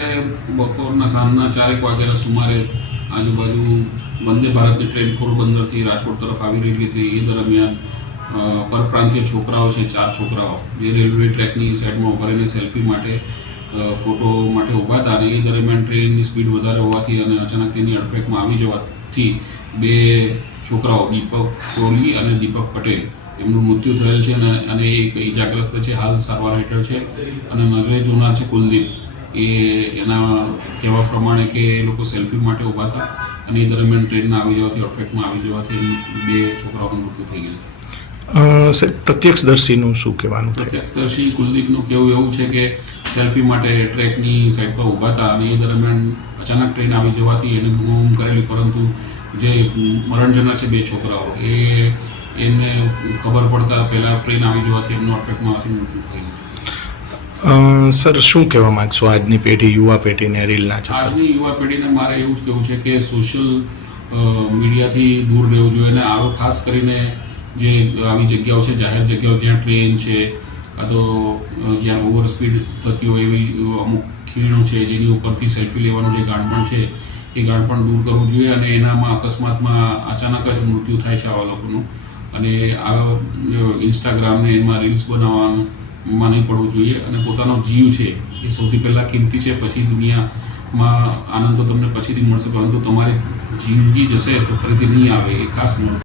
બપોરના સાંજના 4 વાગ્યાના સુમારે આજુબાજુ વંદે ભારતની ટ્રેન પોરબંદરથી રાજકોટ તરફ આવી રહી હતી. એ દરમિયાન પરપ્રાંતીય છોકરાઓ છે, 4 છોકરાઓ જે રેલવે ટ્રેકની સાઈડમાં ઉભા રહીને સેલ્ફી માટે ફોટો માટે ઊભા હતા. અને એ દરમિયાન ટ્રેનની સ્પીડ વધારે હોવાથી અને અચાનક તેની અડફેકમાં આવી જવાથી 2 છોકરાઓ દીપક કોહલી અને દીપક પટેલ એમનું મૃત્યુ થયેલ છે અને એક ઇજાગ્રસ્ત છે, હાલ સારવાર હેઠળ છે. અને નજરે જોનાર છે કુલદીપ, એના કહેવા પ્રમાણે કે એ લોકો સેલ્ફી માટે ઊભા હતા અને એ દરમિયાન ટ્રેનના આવી જવાથી અડફેકમાં આવી જવાથી 2 છોકરાઓનું મૃત્યુ થઈ ગયું. પ્રત્યક્ષદર્શીનું શું કહેવાનું? પ્રત્યક્ષદર્શી કુલદીપનું કહેવું એવું છે કે સેલ્ફી માટે ટ્રેકની સાઈડ પર ઊભા હતા અને એ દરમિયાન અચાનક ટ્રેન આવી જવાથી એને બૂમ કરેલી, પરંતુ જે મરણ જનાર છે 2 છોકરાઓ એમને ખબર પડતા પહેલાં ટ્રેન આવી જવાથી એમનું અડફેકમાં આવવાથી મૃત્યુ થઈ ગયું. સર, શું કહેવા માગશો આજની પેઢી, યુવા પેઢીને રીલના ચક્કર? આજની યુવા પેઢીને મારે એવું જ કહેવું છે કે સોશિયલ મીડિયાથી દૂર રહેવું જોઈએ અને આવો ખાસ કરીને જે આવી જગ્યાઓ છે, જાહેર જગ્યાઓ જ્યાં ટ્રેન છે કાં તો જ્યાં ઓવર સ્પીડ થતી હોય એવી અમુક ખીણો છે જેની ઉપરથી સેલ્ફી લેવાનું જે ગાંઠપણ છે એ ગાંઠપણ દૂર કરવું જોઈએ. અને એનામાં અકસ્માતમાં અચાનક જ મૃત્યુ થાય છે આવા લોકોનું. અને આ ઇન્સ્ટાગ્રામને એમાં રીલ્સ બનાવવાનું માં નહીં પડવું જોઈએ. અને પોતાનો જીવ છે એ સૌથી પહેલાં કિંમતી છે. પછી દુનિયામાં આનંદ તો તમને પછીથી મળશે, પરંતુ તમારી જિંદગી જશે તો ફરીથી નહીં આવે, એ ખાસ